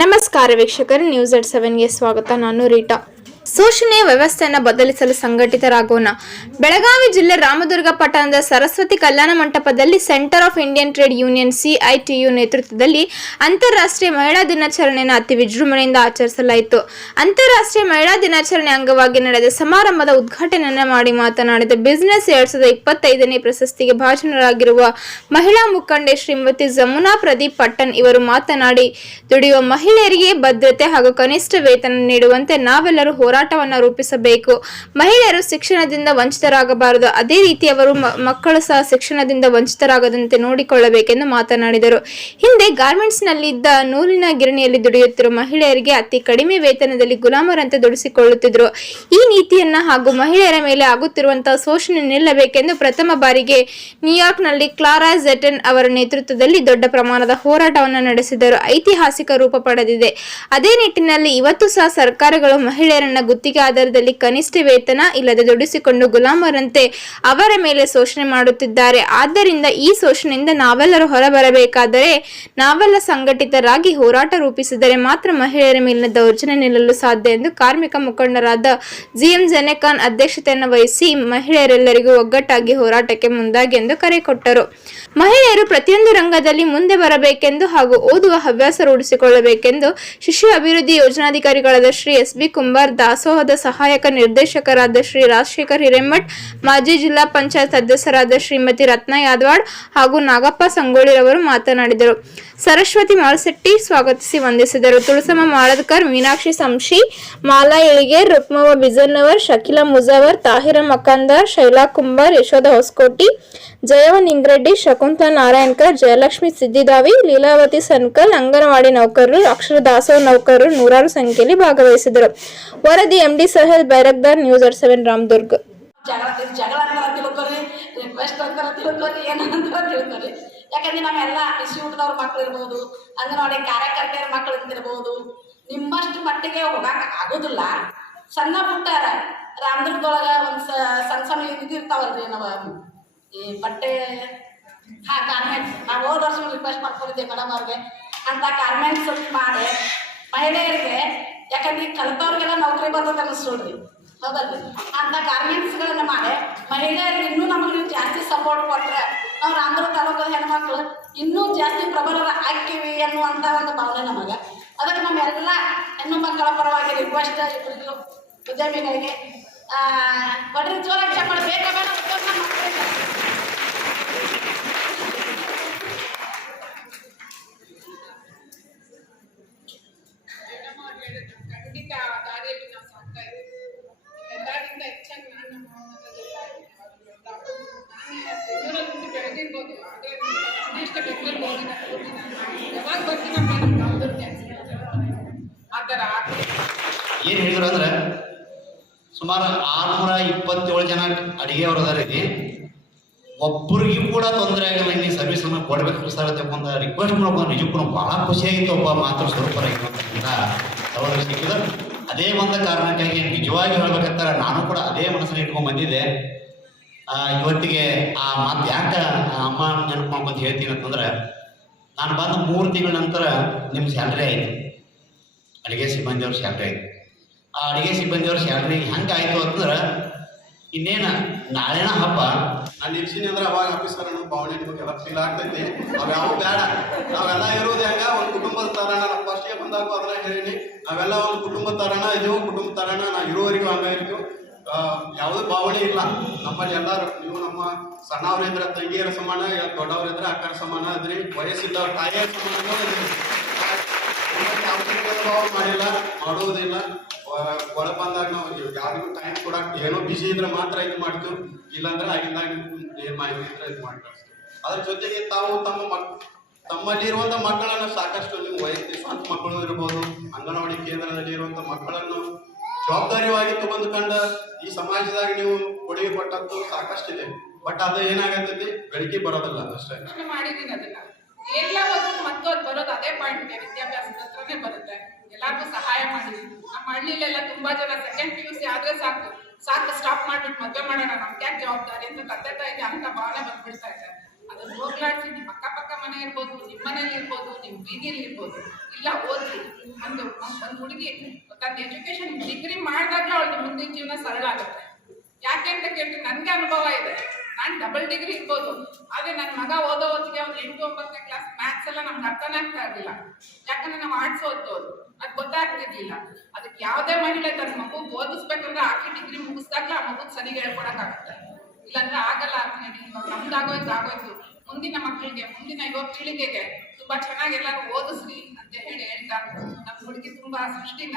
ನಮಸ್ಕಾರ ವೀಕ್ಷಕರು, ನ್ಯೂಸ್ ಎಟ್ 7ಗೆ ಸ್ವಾಗತ. ನಾನು ರೀಟಾ. ಶೋಷಣೆಯ ವ್ಯವಸ್ಥೆಯನ್ನು ಬದಲಿಸಲು ಸಂಘಟಿತರಾಗೋಣ. ಬೆಳಗಾವಿ ಜಿಲ್ಲೆ ರಾಮದುರ್ಗ ಪಟ್ಟಣದ ಸರಸ್ವತಿ ಕಲ್ಯಾಣ ಮಂಟಪದಲ್ಲಿ centre of Indian trade union CITU ನೇತೃತ್ವದಲ್ಲಿ ಅಂತಾರಾಷ್ಟ್ರೀಯ ಮಹಿಳಾ ದಿನಾಚರಣೆಯನ್ನು ಅತಿ ವಿಜೃಂಭಣೆಯಿಂದ ಆಚರಿಸಲಾಯಿತು. ಅಂತಾರಾಷ್ಟ್ರೀಯ ಮಹಿಳಾ ದಿನಾಚರಣೆ ಅಂಗವಾಗಿ ನಡೆದ ಸಮಾರಂಭದ ಉದ್ಘಾಟನೆಯನ್ನು ಮಾಡಿ ಮಾತನಾಡಿದ ಬಿಸಿನೆಸ್ 2025ನೇ ಪ್ರಶಸ್ತಿಗೆ ಭಾಜನರಾಗಿರುವ ಮಹಿಳಾ ಮುಖಂಡೆ ಶ್ರೀಮತಿ ಜಮುನಾ ಪ್ರದೀಪ್ ಪಟ್ಟಣ್ ಇವರು ಮಾತನಾಡಿ, ದುಡಿಯುವ ಮಹಿಳೆಯರಿಗೆ ಭದ್ರತೆ ಹಾಗೂ ಕನಿಷ್ಠ ವೇತನ ನೀಡುವಂತೆ ನಾವೆಲ್ಲರೂ ಹೋರಾಟವನ್ನು ರೂಪಿಸಬೇಕು. ಮಹಿಳೆಯರು ಶಿಕ್ಷಣದಿಂದ ವಂಚಿತರಾಗಬಾರದು. ಅದೇ ರೀತಿ ಅವರು ಮಕ್ಕಳು ಸಹ ಶಿಕ್ಷಣದಿಂದ ವಂಚಿತರಾಗದಂತೆ ನೋಡಿಕೊಳ್ಳಬೇಕೆಂದು ಮಾತನಾಡಿದರು. ಹಿಂದೆ ಗಾರ್ಮೆಂಟ್ಸ್ನಲ್ಲಿದ್ದ ನೂಲಿನ ಗಿರಣಿಯಲ್ಲಿ ದುಡಿಯುತ್ತಿರುವ ಮಹಿಳೆಯರಿಗೆ ಅತಿ ಕಡಿಮೆ ವೇತನದಲ್ಲಿ ಗುಲಾಮರಂತೆ ದುಡಿಸಿಕೊಳ್ಳುತ್ತಿದ್ದರು. ಈ ನೀತಿಯನ್ನ ಹಾಗೂ ಮಹಿಳೆಯರ ಮೇಲೆ ಆಗುತ್ತಿರುವಂತಹ ಶೋಷಣೆ ನಿಲ್ಲಬೇಕೆಂದು ಪ್ರಥಮ ಬಾರಿಗೆ ನ್ಯೂಯಾರ್ಕ್ನಲ್ಲಿ ಕ್ಲಾರಾ ಝೆಟನ್ ಅವರ ನೇತೃತ್ವದಲ್ಲಿ ದೊಡ್ಡ ಪ್ರಮಾಣದ ಹೋರಾಟವನ್ನು ನಡೆಸಿದರು. ಐತಿಹಾಸಿಕ ರೂಪ ಪಡೆದಿದೆ. ಅದೇ ನಿಟ್ಟಿನಲ್ಲಿ ಇವತ್ತು ಸಹ ಸರ್ಕಾರಗಳು ಮಹಿಳೆಯರನ್ನ ಗುತ್ತಿಗೆ ಆಧಾರದಲ್ಲಿ ಕನಿಷ್ಠ ವೇತನ ಇಲ್ಲದೆ ದುಡಿಸಿಕೊಂಡು ಗುಲಾಮರಂತೆ ಅವರ ಮೇಲೆ ಶೋಷಣೆ ಮಾಡುತ್ತಿದ್ದಾರೆ. ಆದ್ದರಿಂದ ಈ ಶೋಷಣೆಯಿಂದ ನಾವೆಲ್ಲರೂ ಹೊರಬರಬೇಕಾದರೆ ನಾವೆಲ್ಲ ಸಂಘಟಿತರಾಗಿ ಹೋರಾಟ ರೂಪಿಸಿದರೆ ಮಾತ್ರ ಮಹಿಳೆಯರ ಮೇಲಿನ ದೌರ್ಜನ್ಯ ನಿಲ್ಲಲು ಸಾಧ್ಯ ಎಂದು ಕಾರ್ಮಿಕ ಮುಖಂಡರಾದ GM ಜೆನೆಖಾನ್ ಅಧ್ಯಕ್ಷತೆಯನ್ನು ವಹಿಸಿ ಮಹಿಳೆಯರೆಲ್ಲರಿಗೂ ಒಗ್ಗಟ್ಟಾಗಿ ಹೋರಾಟಕ್ಕೆ ಮುಂದಾಗಿ ಎಂದು ಕರೆ ಕೊಟ್ಟರು. ಮಹಿಳೆಯರು ಪ್ರತಿಯೊಂದು ರಂಗದಲ್ಲಿ ಮುಂದೆ ಬರಬೇಕೆಂದು ಹಾಗೂ ಓದುವ ಹವ್ಯಾಸ ರೂಢಿಸಿಕೊಳ್ಳಬೇಕೆಂದು ಶಿಶು ಅಭಿವೃದ್ಧಿ ಯೋಜನಾಧಿಕಾರಿಗಳಾದ ಶ್ರೀ SB ಕುಂಬಾರ್, ದಾಸೋಹದ ಸಹಾಯಕ ನಿರ್ದೇಶಕರಾದ ಶ್ರೀ ರಾಜಶೇಖರ್ ಹಿರೇಮಠ್, ಮಾಜಿ ಜಿಲ್ಲಾ ಪಂಚಾಯತ್ ಸದಸ್ಯರಾದ ಶ್ರೀಮತಿ ರತ್ನ ಯಾದವಾಡ್ ಹಾಗೂ ನಾಗಪ್ಪ ಸಂಗೊಳ್ಳಿರವರು ಮಾತನಾಡಿದರು. ಸರಸ್ವತಿ ಮಾಳಶೆಟ್ಟಿ ಸ್ವಾಗತಿಸಿ ವಂದಿಸಿದರು. ತುಳಸಮ್ಮ ಮಾಳದ್ಕರ್, ಮೀನಾಕ್ಷಿ ಸಂಶಿ, ಮಾಲಾ ಇಳಿಗೇರ್, ರುಕ್ಮವ್ವ ಬಿಜನ್ನವರ್, ಶಕೀಲಾ ಮುಜಾವರ್, ತಾಹಿರ ಮಕಂದಾರ್, ಶೈಲಾ ಕುಂಬಾರ್, ಯಶೋಧ ಹೊಸಕೋಟಿ, ಜಯವ ನಿಂಗ್ರೆಡ್ಡಿ, ಶಕುಂತಲಾ ನಾರಾಯಣಕರ್, ಜಯಲಕ್ಷ್ಮಿ ಸಿದ್ದಿದಾವಿ, ಲೀಲಾವತಿ ಸನ್ಕಲ್, ಅಂಗನವಾಡಿ ನೌಕರರು, ಅಕ್ಷರ ದಾಸೋಹ ನೌಕರರು ನೂರಾರು ಸಂಖ್ಯೆಯಲ್ಲಿ ಭಾಗವಹಿಸಿದರು. ವರದಿ MD ಸಹಲ್ ಬೈರಕ್ದಾರ್, ನ್ಯೂಸ್ ಎಟ್ 7 ರಾಮದುರ್ಗ. ಜಗಳ ಅಂತಾರ ತಿಳ್ಕೊರಿ, ರಿಕ್ವೆಸ್ಟ್ ಅಂತಾರ ತಿಳ್ಕೊರಿ, ಏನಂತಾರ ತಿಳ್ಕೊರಿ. ಯಾಕಂದ್ರೆ ನಾವೆಲ್ಲ ಇನ್ಸ್ಟಿಟ್ಯೂಟ್ದವ್ರ ಮಕ್ಳು ಇರ್ಬೋದು, ಅಂಗನವಾಡಿ ಕಾರ್ಯಕರ್ತೆಯರ ಮಕ್ಳು ಇರ್ಬೋದು, ನಿಮ್ಮಷ್ಟು ಮಟ್ಟಿಗೆ ಹೋಗಾಕ ಆಗೋದಿಲ್ಲ. ಸಣ್ಣ ಪುಟ್ಟ ರಾಮದುರ್ಗದೊಳಗ ಒಂದು ಸಣ್ಣ ಇದಿರ್ತಾವಲ್ರಿ, ನಾವು ಈ ಬಟ್ಟೆ ಗಾರ್ಮೆಂಟ್ಸ್, ನಾವು ಹೋದ ವರ್ಷ ರಿಕ್ವೆಸ್ಟ್ ಮಾಡ್ಕೊಂಡಿದ್ದೆ ಮೇಡಮ್ ಅವ್ರಿಗೆ, ಅಂತ ಗಾರ್ಮೆಂಟ್ಸ್ ಮಾಡಿ ಮಹಿಳೆಯರಿಗೆ, ಯಾಕಂದ್ರೆ ಕಲಿತವ್ರಿಗೆಲ್ಲ ನೌಕರಿ ಬರ್ತದೆ ಅನ್ನಿಸ್ಕೊಡ್ರಿ, ಹೌದಲ್ರಿ, ಅಂತ ಗಾರ್ಮೆಂಟ್ಸ್ಗಳನ್ನ ಮಾಡಿ ಮಹಿಳೆಯರಿಗೆ ಇನ್ನೂ ನಮಗೆ ನೀವು ಜಾಸ್ತಿ ಸಪೋರ್ಟ್ ಕೊಟ್ಟರೆ ನಾವು ರಾಮದುರ್ಗ ತಾಲೂಕದ ಹೆಣ್ಮಕ್ಳು ಇನ್ನೂ ಜಾಸ್ತಿ ಪ್ರಬಲರ ಆಗ್ತೀವಿ ಅನ್ನುವಂಥ ಒಂದು ಭಾವನೆ ನಮಗೆ. ಅದಕ್ಕೆ ನಮ್ಮೆಲ್ಲ ಹೆಣ್ಣು ಮಕ್ಕಳ ಪರವಾಗಿ ರಿಕ್ವೆಸ್ಟ್ ಇಬ್ಬರಿಗೂ ಉದ್ಯಮಿಗಳಿಗೆ ಬಡ್ರಿ ಜೋರಾಗಿ ಚಪ್ಪಳ ಬೇಕಾಗ ಉದ್ಯೋಗ ಮಕ್ಕಳಿಗೆ ಖಂಡಿತ ದಾರಿಯಲ್ಲಿ ನಾವು ಸಾಕ್ತಾ ಇದ್ದೀವಿ. ಎಲ್ಲರಿಗಿಂತ ಹೆಚ್ಚಾಗಿ ನಾನು ಬೆಂಗಳೂರಲ್ಲಿ ಬೆಳೆದಿರ್ಬೋದು, ಅದೇ ಇನ್ನೆಷ್ಟು ಬೆಂಗಳೂರು ಯಾವಾಗ ಬರ್ತೀನಪ್ಪ ನಮ್ಮ ರಾಮದುರ್ಗ ಆ ಥರ ಏನು ಹೇಳಿದ್ರು ಅಂದ್ರೆ ಸುಮಾರು 627 ಜನ ಅಡಿಗೆಯವರು ಅದಾರೀ. ಒಬ್ಬರಿಗೂ ಕೂಡ ತೊಂದರೆ ಆಗಲ್ಲ, ನೀವು ಸರ್ವಿಸ್ ಅನ್ನು ಕೊಡ್ಬೇಕು ಸರ್ ತಗೊಂಡ ರಿಕ್ವೆಸ್ಟ್ ಮಾಡ್ಕೊಂಡು ನಿಜಕ್ಕೂ ಭಾಳ ಖುಷಿಯಾಗಿತ್ತು. ಒಬ್ಬ ಮಾತ್ರ ಸ್ವರೂಪರಾಗಿರುವಂಥ ಸಹೋದರಿ ಸಿಕ್ಕಿದ್ರು. ಅದೇ ಒಂದು ಕಾರಣಕ್ಕಾಗಿ ನಿಜವಾಗಿ ಹೇಳ್ಬೇಕಂತಾರೆ ನಾನು ಕೂಡ ಅದೇ ಮನಸ್ಸನ್ನು ಇಟ್ಕೊಂಡು ಬಂದಿದ್ದೆ. ಇವತ್ತಿಗೆ ಆ ಮಾತು ಯಾಕೆ ಅಮ್ಮ ನೆನಪು ಮಾಡ್ಕೊಂಡು ಹೇಳ್ತೀನಿ ಅಂತಂದ್ರೆ, ನಾನು ಬಂದು 3 ತಿಂಗಳ ನಂತರ ನಿಮ್ಮ ಸ್ಯಾಲ್ರಿ ಆಯಿತು, ಅಡುಗೆ ಸಿಬ್ಬಂದಿಯವ್ರ ಸ್ಯಾಲ್ರಿ ಆಯಿತು. ಆ ಅಡುಗೆ ಸಿಬ್ಬಂದಿಯವ್ರ ಸ್ಯಾಲ್ರಿ ಹೆಂಗೆ ಆಯಿತು ಅಂತಂದ್ರೆ, ಇನ್ನೇನು ನಾಳೆನ ಹಬ್ಬ ನಾನು ನಿಲ್ಸಿನಿ ಅಂದ್ರೆ ಅವಾಗ ಆಫೀಸರ್ ಭಾವನೆ ಎಲ್ಲ ಫೀಲ್ ಆಗ್ತೈತಿ. ಅವು ಬೇಡ, ನಾವೆಲ್ಲ ಇರೋದು ಹೆಂಗ ಒಂದು ಕುಟುಂಬದ ತರಣ. ನಾನು ಫಸ್ಟ್ಗೆ ಬಂದಾಗ ಅದನ್ನ ಹೇಳಿನಿ, ನಾವೆಲ್ಲ ಒಂದು ಕುಟುಂಬದ ತರಣ ಇದೀವು, ಕುಟುಂಬದ ತರಣ ನಾವು ಇರುವವರೆಗೂ ಹಂಗ ಇರ್ತೀವಿ. ಯಾವುದೇ ಭಾವನೆ ಇಲ್ಲ ನಮ್ಮಲ್ಲಿ. ಎಲ್ಲರೂ ನೀವು ನಮ್ಮ ಸಣ್ಣವ್ರಿದ್ರೆ ತಂಗಿಯರ ಸಮಾನ, ದೊಡ್ಡವ್ರಿದ್ರೆ ಅಕ್ಕರ ಸಮಾನ ಇದ್ರಿ, ವಯಸ್ಸಿದ್ದವ್ರ ತಾಯಿಯರ ಸಮಾನ ಮಾಡಿಲ್ಲ, ಮಾಡುವುದಿಲ್ಲ. ಹೊರ ಬಂದಾಗ ನಾವು ಯಾರಿಗೂ ಟೈಮ್ ಕೊಡಕ್ಕೆ ಏನೋ ಬಿಸಿ ಇದ್ರೆ ಮಾತ್ರ ಇದು ಮಾಡ್ತೀವಿ, ಇಲ್ಲಾಂದ್ರೆ ಆಗಿಂದಾಗ ಏನು ಮಾಹಿತಿ ಇದ್ರೆ ಇದು ಮಾಡ್ತೀವಿ. ಅದ್ರ ಜೊತೆಗೆ ತಾವು ತಮ್ಮಲ್ಲಿರುವಂಥ ಮಕ್ಕಳನ್ನು ಸಾಕಷ್ಟು ನೀವು ವಯಸ್ಸಿನ ಸ್ವಂತ ಮಕ್ಕಳು ಇರ್ಬೋದು, ಅಂಗನವಾಡಿ ಕೇಂದ್ರದಲ್ಲಿ ಇರುವಂಥ ಮಕ್ಕಳನ್ನು ಜವಾಬ್ದಾರಿಯಾಗಿ ತಗೊಂಡ್ಕೊಂಡು ಈ ಸಮಾಜದಾಗ ನೀವು ಕೊಡುಗೆ ಕೊಟ್ಟದ್ದು ಸಾಕಷ್ಟಿದೆ. ಬಟ್ ಅದು ಏನಾಗತ್ತೈತಿ, ಬೆಳಕಿಗೆ ಬರೋದಿಲ್ಲ ಅಷ್ಟೇ. ಮಾಡಿದ್ದೀನಿ ಅದನ್ನ ಎಲ್ಲ ಓದೋದು ಮತ್ತು ಅದು ಬರೋದು ಅದೇ ಪಾಯಿಂಟ್ಗೆ, ವಿದ್ಯಾಭ್ಯಾಸದ ಹತ್ರನೇ ಬರುತ್ತೆ. ಎಲ್ಲರಿಗೂ ಸಹಾಯ ಮಾಡಿದ್ದೀನಿ. ನಮ್ಮ ಹಳ್ಳಿಲೆಲ್ಲ ತುಂಬಾ ಜನ ಸೆಕೆಂಡ್ PUC ಆದ್ರೆ ಸಾಕು ಸ್ಟಾಪ್ ಮಾಡ್ಬಿಟ್ಟು ಮದುವೆ ಮಾಡೋಣ, ನಮ್ಗೆ ಯಾಕೆ ಜವಾಬ್ದಾರಿ ಅಂತ ತಂದೆ ತಾಯಿಗೆ ಅಂತ ಭಾವನೆ ಬಂದ್ಬಿಡ್ತಾ ಇದೆ. ಅದನ್ನ ಹೋಗ್ಲಾಡ್ಸಿ ನಿಮ್ಮ ಅಕ್ಕಪಕ್ಕ ಮನೆ ಇರ್ಬೋದು, ನಿಮ್ಮ ಮನೇಲಿ ಇರ್ಬೋದು, ನಿಮ್ಮ ಬೀದಿಯಲ್ಲಿ ಇರ್ಬೋದು, ಇಲ್ಲ ಓದಿ ಒಂದು ಹುಡುಗಿ ತನ್ನ ಎಜುಕೇಶನ್ ಡಿಗ್ರಿ ಮಾಡಿದಾಗ ಅವಳದು ಮುಂದಿನ ಜೀವನ ಸರಳ ಆಗುತ್ತೆ. ಯಾಕೆ ಅಂತ ಕೇಳ್ತೀನಿ, ನನಗೆ ಅನುಭವ ಇದೆ. ನಾನು ಡಬಲ್ ಡಿಗ್ರಿ ಇರ್ಬೋದು, ಆದರೆ ನನ್ನ ಮಗ ಓದೋ ಹೊತ್ತಿಗೆ ಅವ್ನು 8, 9ನೇ ಕ್ಲಾಸ್ ಮ್ಯಾಥ್ಸ್ ಎಲ್ಲ ನಮ್ಗೆ ಅರ್ಥನೇ ಆಗ್ತಾ ಇರಲಿಲ್ಲ. ಯಾಕಂದ್ರೆ ನಾವು ಆರ್ಟ್ಸ್ ಓದೋದು, ಅದು ಗೊತ್ತಾಗ್ತಿರ್ಲಿಲ್ಲ. ಅದಕ್ಕೆ ಯಾವುದೇ ಮಹಿಳೆ ತನ್ನ ಮಗು ಓದಿಸ್ಬೇಕಂದ್ರೆ ಆಕೆ ಡಿಗ್ರಿ ಮುಗಿಸ್ದಾಗ್ಲೇ ಆ ಮಗುಗೆ ಸರಿಗೆ ಹೇಳ್ಕೊಡಕ್ಕಾಗುತ್ತೆ, ಇಲ್ಲಾಂದ್ರೆ ಆಗಲ್ಲ ಅಂತ ಹೇಳಿ. ಇವಾಗ ನಮ್ದಾಗೋಯ್ತು ಮುಂದಿನ ಮಕ್ಕಳಿಗೆ, ಮುಂದಿನ ಯುವ ಪೀಳಿಗೆಗೆ ತುಂಬಾ ಚೆನ್ನಾಗಿ ಎಲ್ಲರೂ ಓದಿಸ್ರಿ ಅಂತ ಹೇಳ್ತಾ ನಮ್ಮ ಹುಡುಗಿ ತುಂಬಾ ಸೃಷ್ಟಿನ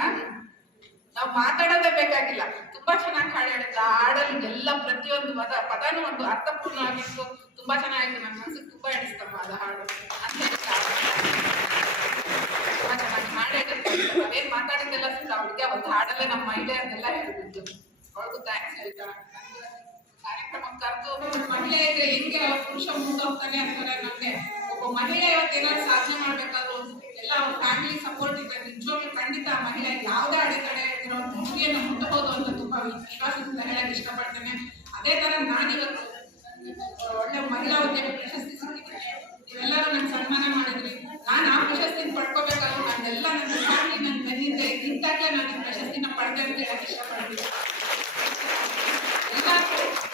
ನಾವು ಮಾತಾಡೋದೇ ಬೇಕಾಗಿಲ್ಲ, ತುಂಬಾ ಚೆನ್ನಾಗಿ ಹಾಡು ಹೇಳಿದ್ದ. ಹಾಡಲ್ಲಿ ಎಲ್ಲ ಪ್ರತಿಯೊಂದು ಪದನೂ ಒಂದು ಅರ್ಥಪೂರ್ಣವಾಗಿತ್ತು, ತುಂಬಾ ಚೆನ್ನಾಗಿತ್ತು. ನನ್ನ ಮನಸ್ಸಿಗೆ ತುಂಬಾ ಹಿಡಿಸ್ತಮ್ಮ ಅದು ಹಾಡು ಅಂತ ತುಂಬಾ ಚೆನ್ನಾಗಿ ಹಾಡಿದ್ರೆ ನಾವೇನ್ ಮಾತಾಡಿದ್ದೆಲ್ಲ ಸುತ್ತ ಅವ್ರಿಗೆ ಒಂದು ಹಾಡಲ್ಲೇ ನಮ್ಮ ಮಹಿಳೆಯರ್ನೆಲ್ಲ ಹೇಳಿದ್ದು. ಅವ್ರಿಗೂ ಥ್ಯಾಂಕ್ಸ್ ಹೇಳ್ತಾ ಕಾರ್ಯಕ್ರಮ ಕರೆದು ಮಹಿಳೆ ಇದ್ರೆ ಹೆಂಗೆ ಪುರುಷ ಮುಂದೋಗ್ತಾನೆ ಅಂತಾರೆ. ನಮ್ಗೆ ಒಬ್ಬ ಮಹಿಳೆ ಇವತ್ತೇನಾದ್ರು ಸಾಧನೆ ಮಾಡ್ಬೇಕಾದ್ರು ಎಲ್ಲ ಅವ್ರ ಫ್ಯಾಮಿಲಿ ಸಪೋರ್ಟ್ ಇದ್ರೆ ನಿಜವಾಗ್ಲೂ ಖಂಡಿತ ಮಹಿಳೆ ಯಾವುದೇ ಅಡೆತಡೆ ಇರೋ ಗುರಿಯನ್ನು ಮುಟ್ಟಬಹುದು ಅಂತ ತುಂಬಾ ವಿಶ್ವಾಸದಿಂದ ಹೇಳಕ್ ಇಷ್ಟಪಡ್ತೇನೆ. ಅದೇ ತರ ನಾನಿವತ್ತು ಒಳ್ಳೆ ಮಹಿಳಾ ಉದ್ಯಮಿ ಪ್ರಶಸ್ತಿ ಸಿಕ್ಕಿದ್ದೇನೆ. ನೀವೆಲ್ಲರೂ ನಂಗೆ ಸನ್ಮಾನ ಮಾಡಿದ್ರಿ. ನಾನು ಆ ಪ್ರಶಸ್ತಿನ ಪಡ್ಕೋಬೇಕಾದ್ರು ನಾನೆಲ್ಲ ನನ್ನ ಫ್ಯಾಮಿಲಿ ನನ್ನ ಬೆನ್ನಿಂದ ನಿಂತಾಗಲೇ ನಾನು ಈ ಪ್ರಶಸ್ತಿನ ಪಡೆದೆ ಅಂತ ಹೇಳಕ್ ಇಷ್ಟಪಡ್ತೀನಿ.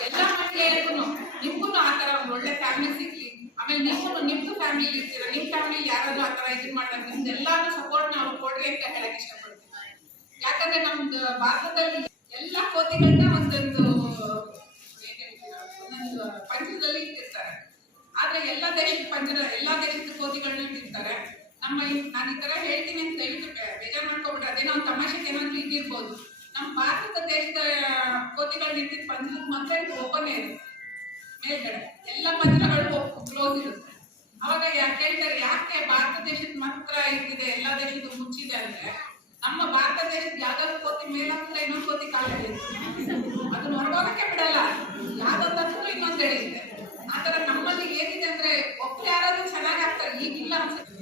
ಎಲ್ಲ ಮಹಿಳೆಯರಿಗೂ ನಿಮ್ಗೂ ಆ ತರ ಒಂದು ಒಳ್ಳೆ ಫ್ಯಾಮಿಲಿ ಸಿಗ್ಲಿ. ಆಮೇಲೆ ನೀವು ನಿಮ್ದು ಫ್ಯಾಮಿಲಿ ಇರ್ತೀರ, ನಿಮ್ ಫ್ಯಾಮಿಲಿ ಯಾರಾದ್ರೂ ಆ ತರ ಇದನ್ ಮಾಡಿದಾಗ ನಿಮ್ದೆಲ್ಲಾರು ಸಪೋರ್ಟ್ ನಾವು ಕೊಡ್ರಿ ಅಂತ ಹೇಳಕ್ ಇಷ್ಟಪಡ್ತೀನಿ. ಯಾಕಂದ್ರೆ ನಮ್ದು ಭಾರತದಲ್ಲಿ ಎಲ್ಲಾ ಕೋತಿಗಳನ್ನ ಒಂದೊಂದು ಪಂಜರದಲ್ಲಿ ಇಟ್ಟಿರ್ತಾರೆ. ಆದ್ರೆ ಎಲ್ಲಾ ದೇಶದ ಕೋತಿಗಳನ್ನ ಇಟ್ಟಿರ್ತಾರೆ. ನಾನು ಈ ತರ ಹೇಳ್ತೀನಿ ಅಂತ ದಯವಿಟ್ಟು ಬೇಜಾರು ಮಾಡ್ಕೊಬಿಟ್ರೆ ಅದೇನೋ ಒಂದು ತಮಾಷೆಗೆ ಏನಾದ್ರು ಇದ್ದಿರ್ಬೋದು. ನಮ್ಮ ಭಾರತ ದೇಶದ ಕೋತಿಗಳನ್ನ ಇಟ್ಟಿದ್ದ ಪಂಜರದ ಮಾತ್ರ ಓಪನ್ ಇರುತ್ತೆ, ಮೇಲ್ಗಡೆ ಎಲ್ಲ ಪಂಜರಗಳು ಕ್ಲೋಸ್ ಇರುತ್ತೆ. ಅವಾಗ ಕೇಳ್ತಾರೆ ಯಾಕೆ ಭಾರತ ದೇಶದ ಮಾತ್ರ ಇಟ್ಟಿದೆ, ಎಲ್ಲಾ ದೇಶದ್ದು ಮುಚ್ಚಿದೆ ಅಂದ್ರೆ, ನಮ್ಮ ಭಾರತ ದೇಶದ ಯಾವ್ದಾದ್ರು ಕೋತಿ ಮೇಲಾಗ್ತದೆ, ಇನ್ನೊಂದು ಕೋತಿ ಕಾಲಲ್ಲಿ ಅದನ್ನ ಹೊರಗೋಗಕ್ಕೆ ಬಿಡಲ್ಲ, ಯಾವ್ದೊಂದು ಇನ್ನೊಂದು ಎಳೆಯುತ್ತೆ. ಆತರ ನಮ್ಮಲ್ಲಿ ಏನಿದೆ ಅಂದ್ರೆ ಒಬ್ರು ಯಾರಾದ್ರೂ ಚೆನ್ನಾಗಿ ಆಗ್ತಾರೆ, ಈಗಿಲ್ಲ ಅನ್ಸುತ್ತೆ.